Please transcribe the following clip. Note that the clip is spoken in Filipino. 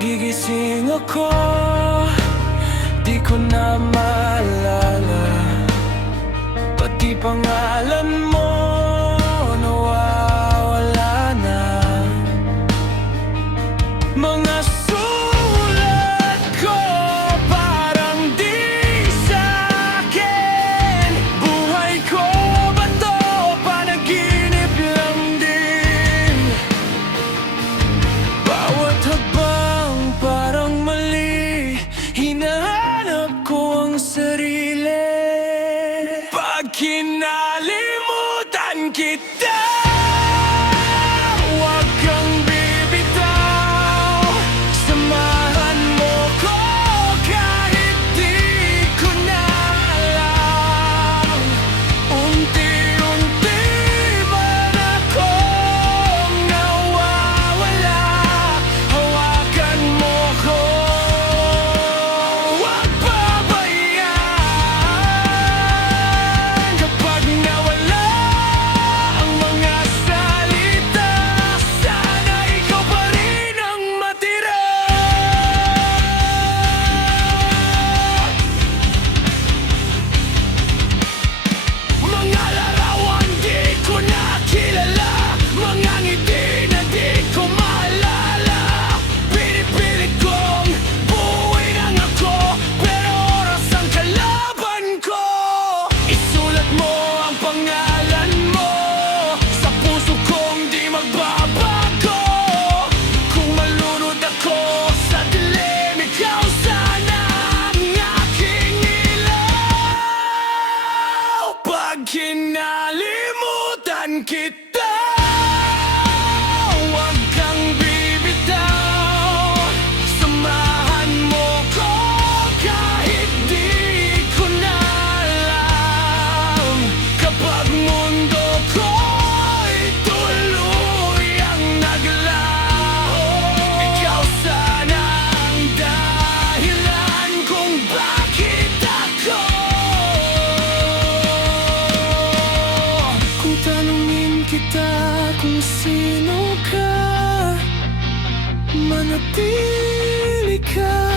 Gigising ako, di ko na maalala, pati pangalan mo nawawala na. Mga sulat ko parang di sa'kin. Buhay ko ba to? Panaginip lang din. Bawat habang parang mali, hinahanap ko ang sarili. Pag kinalimutan kita, huwag kang bibitaw. Samahan mo ko kahit di ko na alam. Unti-unti man akong nawawala. Hawakan mo ko, huwag pabayaan. Kapag nawala ang mga salita, sana ikaw pa rin ang matira. Mga larawan di ko na kilala, mga ngiti na di ko maalala. Pinipilit kong buuin ang ako, pero oras ang kalaban ko. Isulat mo ang pangalan mo sa puso kong di magbabago. Kung malunod ako sa dilim, ikaw sana ang aking ilaw. Pag kinalimutan kita, huwag kang bibitaw. Samahan mo ko kahit di ko na alam. Kapag mundo ko'y tuluyang naglaho, ikaw sana ang dahilan kung bakit ako. Kung tanungin kita kung sino ka, manatili ka.